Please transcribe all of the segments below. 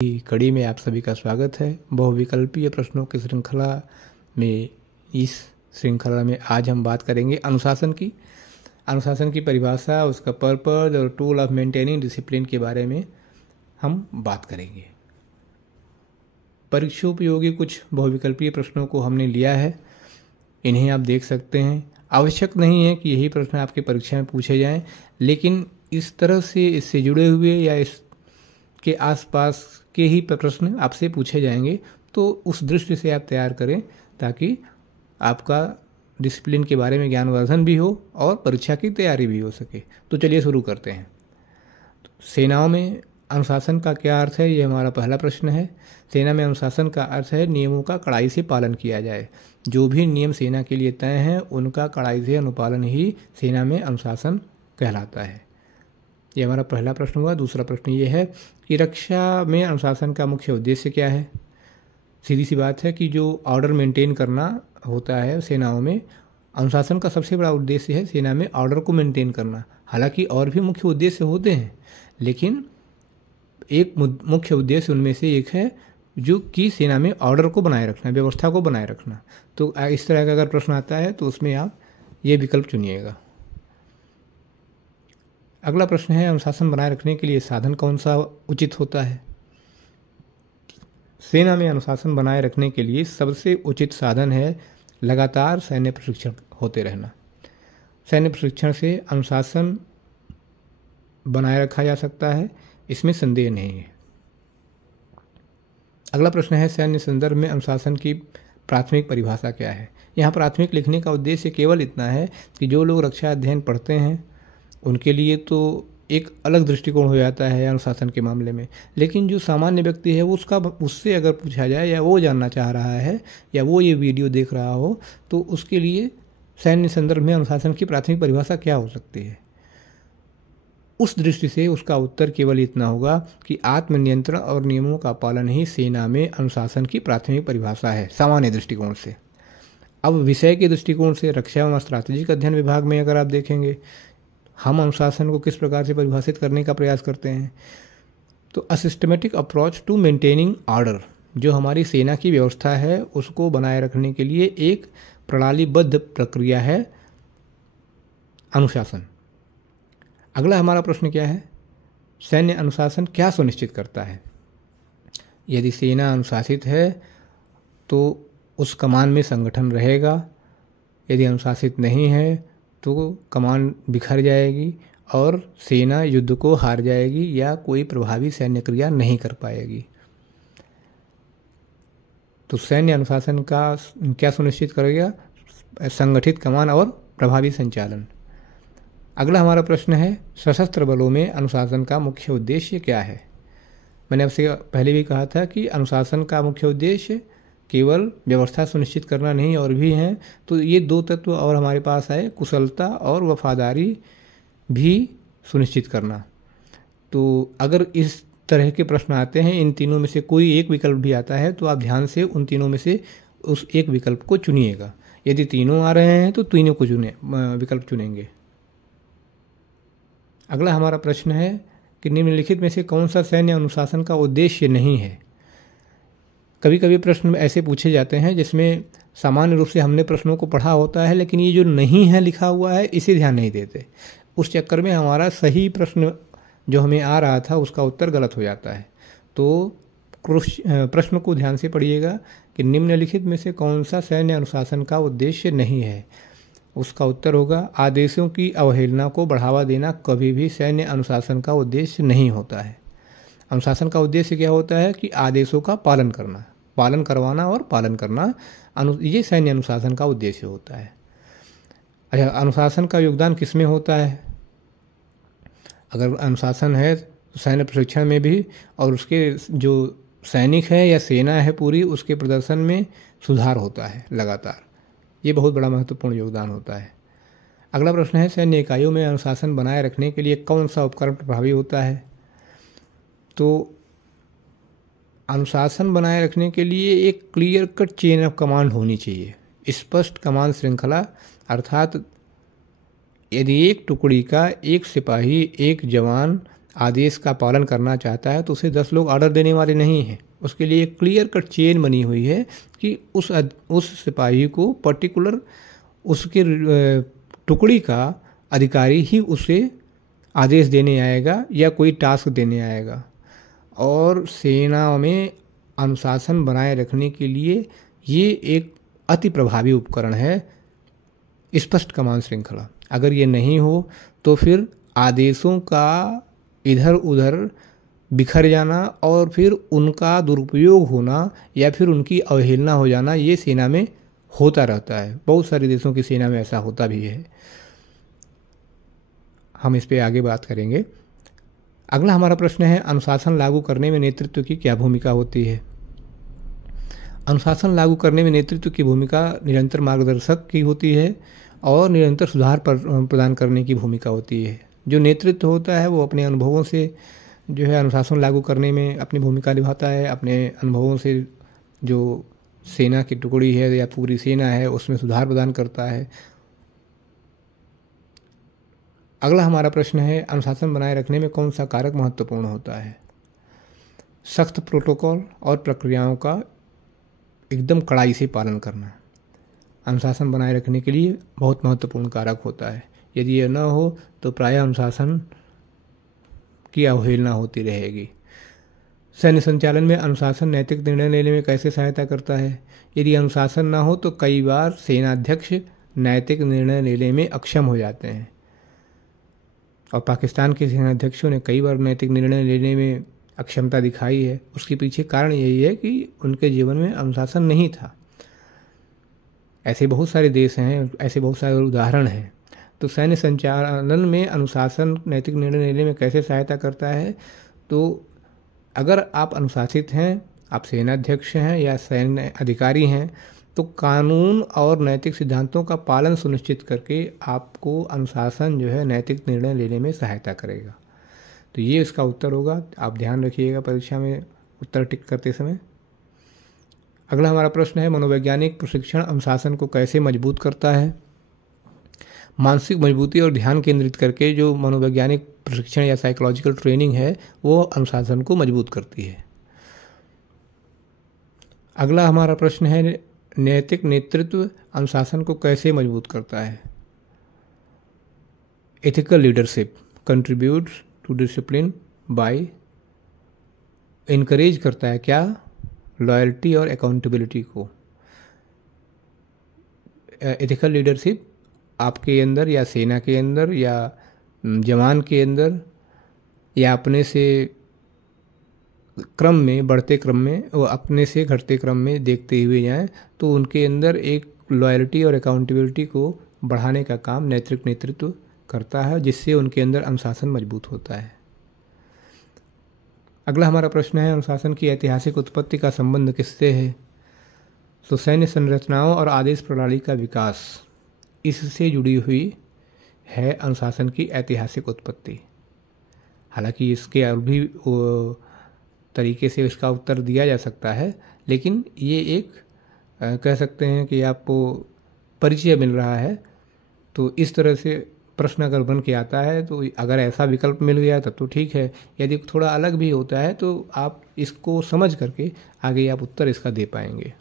की कड़ी में आप सभी का स्वागत है। बहुविकल्पीय प्रश्नों की श्रृंखला में इस श्रृंखला में आज हम बात करेंगे अनुशासन की परिभाषा, उसका पर्पज और टूल ऑफ मेंटेनिंग डिसिप्लिन के बारे में हम बात करेंगे। परीक्षोपयोगी कुछ बहुविकल्पीय प्रश्नों को हमने लिया है, इन्हें आप देख सकते हैं। आवश्यक नहीं है कि यही प्रश्न आपकी परीक्षा में पूछे जाएं, लेकिन इस तरह से इससे जुड़े हुए या इसके आसपास के ही प्रश्न आपसे पूछे जाएंगे, तो उस दृष्टि से आप तैयार करें ताकि आपका डिसिप्लिन के बारे में ज्ञानवर्धन भी हो और परीक्षा की तैयारी भी हो सके। तो चलिए शुरू करते हैं। सेनाओं में अनुशासन का क्या अर्थ है, ये हमारा पहला प्रश्न है। सेना में अनुशासन का अर्थ है नियमों का कड़ाई से पालन किया जाए। जो भी नियम सेना के लिए तय हैं उनका कड़ाई से अनुपालन ही सेना में अनुशासन कहलाता है। ये हमारा पहला प्रश्न हुआ। दूसरा प्रश्न ये है कि रक्षा में अनुशासन का मुख्य उद्देश्य क्या है। सीधी सी बात है कि जो ऑर्डर मेंटेन करना होता है सेनाओं में, अनुशासन का सबसे बड़ा उद्देश्य है सेना में ऑर्डर को मेंटेन करना। हालांकि और भी मुख्य उद्देश्य होते हैं, लेकिन एक मुख्य उद्देश्य उनमें से एक है जो कि सेना में ऑर्डर को बनाए रखना, व्यवस्था को बनाए रखना। तो इस तरह का अगर प्रश्न आता है तो उसमें आप ये विकल्प चुनिएगा। अगला प्रश्न है अनुशासन बनाए रखने के लिए साधन कौन सा उचित होता है। सेना में अनुशासन बनाए रखने के लिए सबसे उचित साधन है लगातार सैन्य प्रशिक्षण होते रहना। सैन्य प्रशिक्षण से अनुशासन बनाए रखा जा सकता है, इसमें संदेह नहीं है। अगला प्रश्न है सैन्य संदर्भ में अनुशासन की प्राथमिक परिभाषा क्या है। यहाँ प्राथमिक लिखने का उद्देश्य केवल इतना है कि जो लोग रक्षा अध्ययन पढ़ते हैं उनके लिए तो एक अलग दृष्टिकोण हो जाता है अनुशासन के मामले में, लेकिन जो सामान्य व्यक्ति है उससे अगर पूछा जाए या वो जानना चाह रहा है या वो ये वीडियो देख रहा हो तो उसके लिए सैन्य संदर्भ में अनुशासन की प्राथमिक परिभाषा क्या हो सकती है, उस दृष्टि से उसका उत्तर केवल इतना होगा कि आत्मनियंत्रण और नियमों का पालन ही सेना में अनुशासन की प्राथमिक परिभाषा है सामान्य दृष्टिकोण से। अब विषय के दृष्टिकोण से रक्षा एवं स्ट्रैटेजिक अध्ययन विभाग में अगर आप देखेंगे हम अनुशासन को किस प्रकार से परिभाषित करने का प्रयास करते हैं, तो a systematic approach to maintaining order, जो हमारी सेना की व्यवस्था है उसको बनाए रखने के लिए एक प्रणालीबद्ध प्रक्रिया है अनुशासन। अगला हमारा प्रश्न क्या है, सैन्य अनुशासन क्या सुनिश्चित करता है। यदि सेना अनुशासित है तो उस कमान में संगठन रहेगा, यदि अनुशासित नहीं है तो कमान बिखर जाएगी और सेना युद्ध को हार जाएगी या कोई प्रभावी सैन्य क्रिया नहीं कर पाएगी। तो सैन्य अनुशासन का क्या सुनिश्चित करेगा, संगठित कमान और प्रभावी संचालन। अगला हमारा प्रश्न है सशस्त्र बलों में अनुशासन का मुख्य उद्देश्य क्या है। मैंने आपसे पहले भी कहा था कि अनुशासन का मुख्य उद्देश्य केवल व्यवस्था सुनिश्चित करना नहीं और भी हैं। तो ये दो तत्व और हमारे पास है, कुशलता और वफादारी भी सुनिश्चित करना। तो अगर इस तरह के प्रश्न आते हैं, इन तीनों में से कोई एक विकल्प भी आता है तो आप ध्यान से उन तीनों में से उस एक विकल्प को चुनिएगा। यदि तीनों आ रहे हैं तो तीनों को विकल्प चुनेंगे। अगला हमारा प्रश्न है कि निम्नलिखित में से कौन सा सैन्य अनुशासन का उद्देश्य नहीं है। कभी कभी प्रश्न ऐसे पूछे जाते हैं जिसमें सामान्य रूप से हमने प्रश्नों को पढ़ा होता है, लेकिन ये जो नहीं है लिखा हुआ है इसे ध्यान नहीं देते। उस चक्कर में हमारा सही प्रश्न जो हमें आ रहा था उसका उत्तर गलत हो जाता है। तो प्रश्न को ध्यान से पढ़िएगा कि निम्नलिखित में से कौन सा सैन्य अनुशासन का उद्देश्य नहीं है। उसका उत्तर होगा आदेशों की अवहेलना को बढ़ावा देना कभी भी सैन्य अनुशासन का उद्देश्य नहीं होता है। अनुशासन का उद्देश्य क्या होता है कि आदेशों का पालन करना, पालन करवाना और पालन करना, ये सैन्य अनुशासन का उद्देश्य होता है। अच्छा, अनुशासन का योगदान किसमें होता है। अगर अनुशासन है तो सैन्य प्रशिक्षण में भी और उसके जो सैनिक है या सेना है पूरी, उसके प्रदर्शन में सुधार होता है लगातार। ये बहुत बड़ा महत्वपूर्ण योगदान होता है। अगला प्रश्न है सैन्य इकाइयों में अनुशासन बनाए रखने के लिए कौन सा उपकरण प्रभावी होता है। तो अनुशासन बनाए रखने के लिए एक clear cut chain of command होनी चाहिए, स्पष्ट कमांड श्रृंखला। अर्थात यदि एक टुकड़ी का एक सिपाही, एक जवान आदेश का पालन करना चाहता है तो उसे 10 लोग ऑर्डर देने वाले नहीं हैं। उसके लिए एक क्लियर कट चेन बनी हुई है कि उस सिपाही को पर्टिकुलर उसके टुकड़ी का अधिकारी ही उसे आदेश देने आएगा या कोई टास्क देने आएगा। और सेना में अनुशासन बनाए रखने के लिए ये एक अति प्रभावी उपकरण है, स्पष्ट कमान श्रृंखला। अगर ये नहीं हो तो फिर आदेशों का इधर उधर बिखर जाना और फिर उनका दुरुपयोग होना या फिर उनकी अवहेलना हो जाना, ये सेना में होता रहता है। बहुत सारे देशों की सेना में ऐसा होता भी है। हम इस पे आगे बात करेंगे। अगला हमारा प्रश्न है, अनुशासन लागू करने में नेतृत्व की क्या भूमिका होती है? अनुशासन लागू करने में नेतृत्व की भूमिका निरंतर मार्गदर्शक की होती है और निरंतर सुधार प्रदान करने की भूमिका होती है। जो नेतृत्व होता है वो अपने अनुभवों से जो है अनुशासन लागू करने में अपनी भूमिका निभाता है। अपने अनुभवों से जो सेना की टुकड़ी है या पूरी सेना है उसमें सुधार प्रदान करता है। अगला हमारा प्रश्न है, अनुशासन बनाए रखने में कौन सा कारक महत्वपूर्ण होता है? सख्त प्रोटोकॉल और प्रक्रियाओं का एकदम कड़ाई से पालन करना अनुशासन बनाए रखने के लिए बहुत महत्वपूर्ण कारक होता है। यदि यह न हो तो प्रायः अनुशासन की अवहेलना होती रहेगी। सैन्य संचालन में अनुशासन नैतिक निर्णय लेने में कैसे सहायता करता है? यदि अनुशासन न हो तो कई बार सेनाध्यक्ष नैतिक निर्णय लेने में अक्षम हो जाते हैं और पाकिस्तान के सेनाध्यक्षों ने कई बार नैतिक निर्णय लेने में अक्षमता दिखाई है। उसके पीछे कारण यही है कि उनके जीवन में अनुशासन नहीं था। ऐसे बहुत सारे देश हैं, ऐसे बहुत सारे उदाहरण हैं। तो सैन्य संचालन में अनुशासन नैतिक निर्णय लेने में कैसे सहायता करता है? तो अगर आप अनुशासित हैं, आप सेनाध्यक्ष हैं या सैन्य अधिकारी हैं, तो कानून और नैतिक सिद्धांतों का पालन सुनिश्चित करके आपको अनुशासन जो है नैतिक निर्णय लेने में सहायता करेगा। तो ये इसका उत्तर होगा। आप ध्यान रखिएगा परीक्षा में उत्तर टिक करते समय। अगला हमारा प्रश्न है, मनोवैज्ञानिक प्रशिक्षण अनुशासन को कैसे मजबूत करता है? मानसिक मजबूती और ध्यान केंद्रित करके जो मनोवैज्ञानिक प्रशिक्षण या साइकोलॉजिकल ट्रेनिंग है वो अनुशासन को मजबूत करती है। अगला हमारा प्रश्न है, नैतिक नेतृत्व अनुशासन को कैसे मजबूत करता है? Ethical leadership contributes to discipline by encourage करता है क्या? लॉयल्टी और अकाउंटेबिलिटी को। एथिकल लीडरशिप आपके अंदर या सेना के अंदर या जवान के अंदर या अपने से क्रम में बढ़ते क्रम में वो अपने से घटते क्रम में देखते हुए जाएं तो उनके अंदर एक लॉयल्टी और अकाउंटेबिलिटी को बढ़ाने का काम नैतिक नेतृत्व करता है, जिससे उनके अंदर अनुशासन मजबूत होता है। अगला हमारा प्रश्न है, अनुशासन की ऐतिहासिक उत्पत्ति का संबंध किससे है? तो सैन्य संरचनाओं और आदेश प्रणाली का विकास, इससे जुड़ी हुई है अनुशासन की ऐतिहासिक उत्पत्ति। हालांकि इसके और भी तरीके से इसका उत्तर दिया जा सकता है, लेकिन ये एक कह सकते हैं कि आपको परिचय मिल रहा है। तो इस तरह से प्रश्न अगर बन के आता है तो अगर ऐसा विकल्प मिल गया तब तो ठीक है, यदि थोड़ा अलग भी होता है तो आप इसको समझ करके आगे आप उत्तर इसका दे पाएंगे।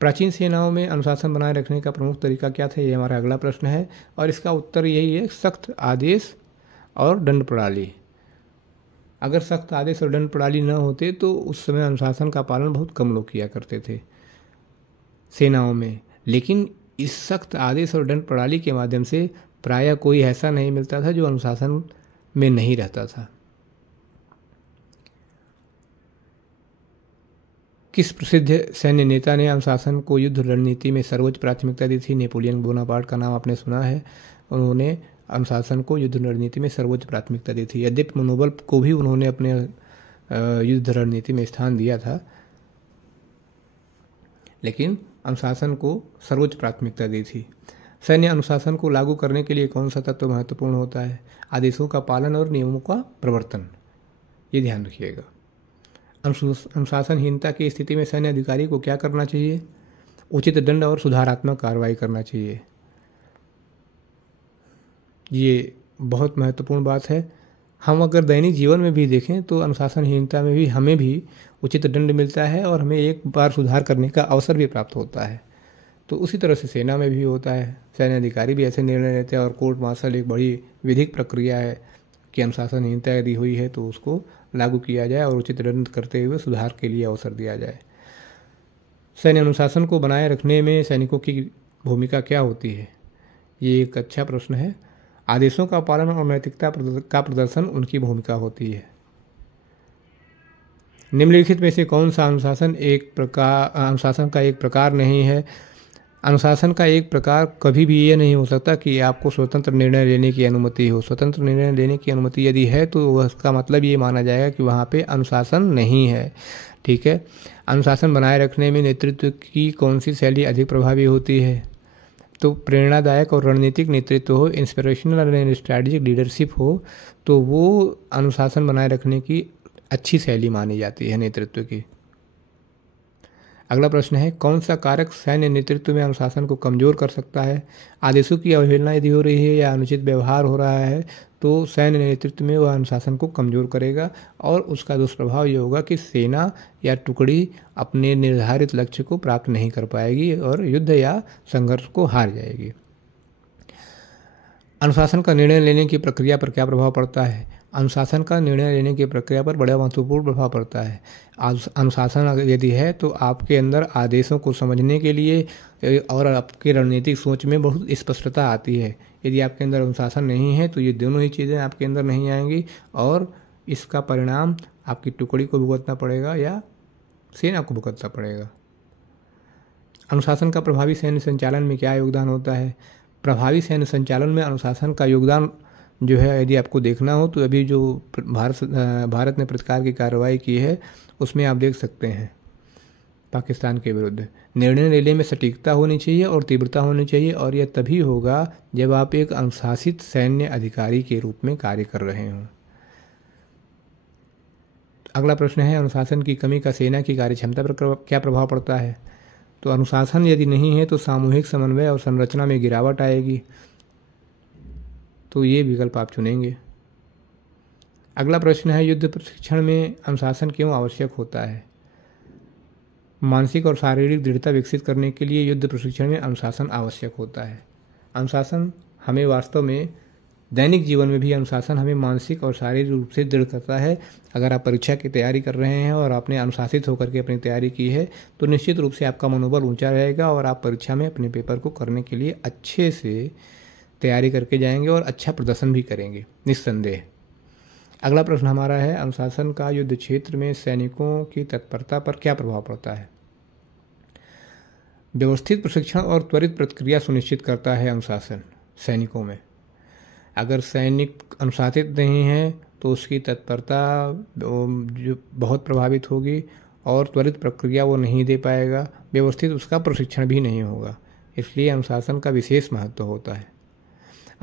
प्राचीन सेनाओं में अनुशासन बनाए रखने का प्रमुख तरीका क्या था? ये हमारा अगला प्रश्न है और इसका उत्तर यही है, सख्त आदेश और दंड प्रणाली। अगर सख्त आदेश और दंड प्रणाली न होते तो उस समय अनुशासन का पालन बहुत कम लोग किया करते थे सेनाओं में। लेकिन इस सख्त आदेश और दंड प्रणाली के माध्यम से प्रायः कोई ऐसा नहीं मिलता था जो अनुशासन में नहीं रहता था। किस प्रसिद्ध सैन्य नेता ने अनुशासन को युद्ध रणनीति में सर्वोच्च प्राथमिकता दी थी? नेपोलियन बोनापार्ट का नाम आपने सुना है। उन्होंने अनुशासन को युद्ध रणनीति में सर्वोच्च प्राथमिकता दी थी। यद्यपि मनोबल को भी उन्होंने अपने युद्ध रणनीति में स्थान दिया था, लेकिन अनुशासन को सर्वोच्च प्राथमिकता दी थी। सैन्य अनुशासन को लागू करने के लिए कौन सा तत्व महत्वपूर्ण होता है? आदेशों का पालन और नियमों का प्रवर्तन, ये ध्यान रखिएगा। अनुशासनहीनता की स्थिति में सैन्य अधिकारी को क्या करना चाहिए? उचित दंड और सुधारात्मक कार्रवाई करना चाहिए। ये बहुत महत्वपूर्ण बात है। हम अगर दैनिक जीवन में भी देखें तो अनुशासनहीनता में भी हमें भी उचित दंड मिलता है और हमें एक बार सुधार करने का अवसर भी प्राप्त होता है। तो उसी तरह से सेना में भी होता है, सैन्य अधिकारी भी ऐसे निर्णय लेते हैं और कोर्ट मार्शल एक बड़ी विधिक प्रक्रिया है कि अनुशासनहीनता यदि हुई है तो उसको लागू किया जाए और उचित दंड करते हुए सुधार के लिए अवसर दिया जाए। सैन्य अनुशासन को बनाए रखने में सैनिकों की भूमिका क्या होती है? ये एक अच्छा प्रश्न है। आदेशों का पालन और नैतिकता का प्रदर्शन उनकी भूमिका होती है। निम्नलिखित में से कौन सा अनुशासन का एक प्रकार नहीं है? अनुशासन का एक प्रकार कभी भी ये नहीं हो सकता कि आपको स्वतंत्र निर्णय लेने की अनुमति हो। स्वतंत्र निर्णय लेने की अनुमति यदि है तो उसका मतलब ये माना जाएगा कि वहाँ पे अनुशासन नहीं है। ठीक है। अनुशासन बनाए रखने में नेतृत्व की कौन सी शैली अधिक प्रभावी होती है? तो प्रेरणादायक और रणनीतिक नेतृत्व हो, इंस्पिरेशनल एंड स्ट्रैटेजिक लीडरशिप हो, तो वो अनुशासन बनाए रखने की अच्छी शैली मानी जाती है नेतृत्व की। अगला प्रश्न है, कौन सा कारक सैन्य नेतृत्व में अनुशासन को कमजोर कर सकता है? आदेशों की अवहेलना यदि हो रही है या अनुचित व्यवहार हो रहा है तो सैन्य नेतृत्व में वह अनुशासन को कमजोर करेगा और उसका दुष्प्रभाव ये होगा कि सेना या टुकड़ी अपने निर्धारित लक्ष्य को प्राप्त नहीं कर पाएगी और युद्ध या संघर्ष को हार जाएगी। अनुशासन का निर्णय लेने की प्रक्रिया पर क्या प्रभाव पड़ता है? अनुशासन का निर्णय लेने की प्रक्रिया पर बड़ा महत्वपूर्ण प्रभाव पड़ता है। अनुशासन यदि है तो आपके अंदर आदेशों को समझने के लिए और आपकी रणनीतिक सोच में बहुत स्पष्टता आती है। यदि आपके अंदर अनुशासन नहीं है तो ये दोनों ही चीज़ें आपके अंदर नहीं आएंगी और इसका परिणाम आपकी टुकड़ी को भुगतना पड़ेगा या सेना को भुगतना पड़ेगा। अनुशासन का प्रभावी सैन्य संचालन में क्या योगदान होता है? प्रभावी सैन्य संचालन में अनुशासन का योगदान जो है यदि आपको देखना हो तो अभी जो भारत ने प्रतिकार की कार्रवाई की है उसमें आप देख सकते हैं पाकिस्तान के विरुद्ध निर्णय लेने में सटीकता होनी चाहिए और तीव्रता होनी चाहिए और यह तभी होगा जब आप एक अनुशासित सैन्य अधिकारी के रूप में कार्य कर रहे हों। अगला प्रश्न है, अनुशासन की कमी का सेना की कार्यक्षमता पर क्या प्रभाव पड़ता है? तो अनुशासन यदि नहीं है तो सामूहिक समन्वय और संरचना में गिरावट आएगी। तो ये विकल्प आप चुनेंगे। अगला प्रश्न है, युद्ध प्रशिक्षण में अनुशासन क्यों आवश्यक होता है? मानसिक और शारीरिक दृढ़ता विकसित करने के लिए युद्ध प्रशिक्षण में अनुशासन आवश्यक होता है। अनुशासन हमें वास्तव में दैनिक जीवन में भी अनुशासन हमें मानसिक और शारीरिक रूप से दृढ़ करता है। अगर आप परीक्षा की तैयारी कर रहे हैं और आपने अनुशासित होकर के अपनी तैयारी की है तो निश्चित रूप से आपका मनोबल ऊंचा रहेगा और आप परीक्षा में अपने पेपर को करने के लिए अच्छे से तैयारी करके जाएंगे और अच्छा प्रदर्शन भी करेंगे निस्संदेह। अगला प्रश्न हमारा है, अनुशासन का युद्ध क्षेत्र में सैनिकों की तत्परता पर क्या प्रभाव पड़ता है? व्यवस्थित प्रशिक्षण और त्वरित प्रतिक्रिया सुनिश्चित करता है अनुशासन सैनिकों में। अगर सैनिक अनुशासित नहीं है तो उसकी तत्परता जो बहुत प्रभावित होगी और त्वरित प्रक्रिया वो नहीं दे पाएगा, व्यवस्थित उसका प्रशिक्षण भी नहीं होगा। इसलिए अनुशासन का विशेष महत्व होता है।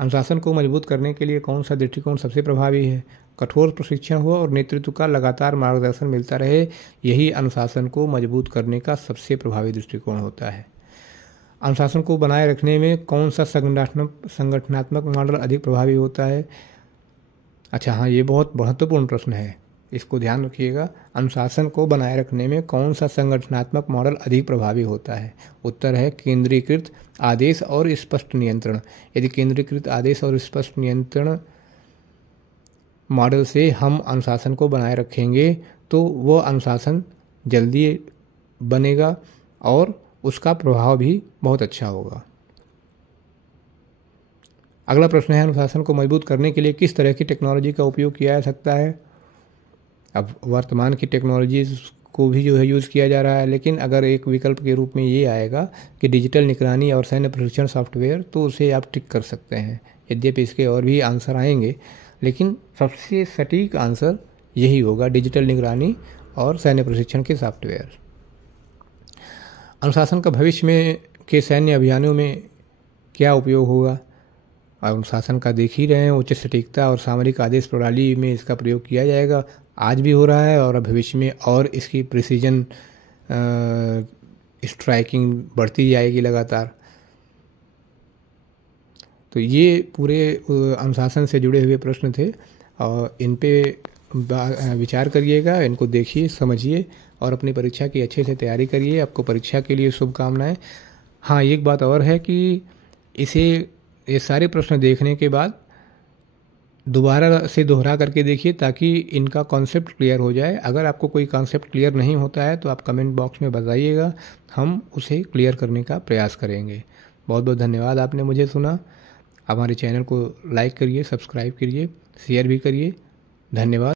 अनुशासन को मजबूत करने के लिए कौन सा दृष्टिकोण सबसे प्रभावी है? कठोर प्रशिक्षण हो और नेतृत्व का लगातार मार्गदर्शन मिलता रहे, यही अनुशासन को मजबूत करने का सबसे प्रभावी दृष्टिकोण होता है। अनुशासन को बनाए रखने में कौन सा संगठनात्मक मॉडल अधिक प्रभावी होता है? अच्छा हाँ, ये बहुत महत्वपूर्ण प्रश्न है, इसको ध्यान रखिएगा। अनुशासन को बनाए रखने में कौन सा संगठनात्मक मॉडल अधिक प्रभावी होता है? उत्तर है केंद्रीकृत आदेश और स्पष्ट नियंत्रण। यदि केंद्रीकृत आदेश और स्पष्ट नियंत्रण मॉडल से हम अनुशासन को बनाए रखेंगे तो वो अनुशासन जल्दी बनेगा और उसका प्रभाव भी बहुत अच्छा होगा। अगला प्रश्न है, अनुशासन को मजबूत करने के लिए किस तरह की टेक्नोलॉजी का उपयोग किया जा सकता है? अब वर्तमान की टेक्नोलॉजीज़ को भी जो है यूज़ किया जा रहा है, लेकिन अगर एक विकल्प के रूप में ये आएगा कि डिजिटल निगरानी और सैन्य प्रशिक्षण सॉफ्टवेयर, तो उसे आप टिक कर सकते हैं। यद्यपि इसके और भी आंसर आएंगे, लेकिन सबसे सटीक आंसर यही होगा, डिजिटल निगरानी और सैन्य प्रशिक्षण के सॉफ्टवेयर। अनुशासन का भविष्य में के सैन्य अभियानों में क्या उपयोग होगा? अनुशासन का देख ही रहे हैं, उच्च सटीकता और सामरिक आदेश प्रणाली में इसका प्रयोग किया जाएगा। आज भी हो रहा है और भविष्य में और इसकी प्रिसीजन स्ट्राइकिंग बढ़ती जाएगी लगातार। तो ये पूरे अनुशासन से जुड़े हुए प्रश्न थे। और इन पे विचार करिएगा, इनको देखिए, समझिए और अपनी परीक्षा की अच्छे से तैयारी करिए। आपको परीक्षा के लिए शुभकामनाएं। हाँ, एक बात और है कि ये सारे प्रश्न देखने के बाद दोबारा से दोहरा करके देखिए ताकि इनका कॉन्सेप्ट क्लियर हो जाए। अगर आपको कोई कॉन्सेप्ट क्लियर नहीं होता है तो आप कमेंट बॉक्स में बताइएगा, हम उसे क्लियर करने का प्रयास करेंगे। बहुत बहुत धन्यवाद, आपने मुझे सुना। हमारे चैनल को लाइक करिए, सब्सक्राइब करिए, शेयर भी करिए। धन्यवाद।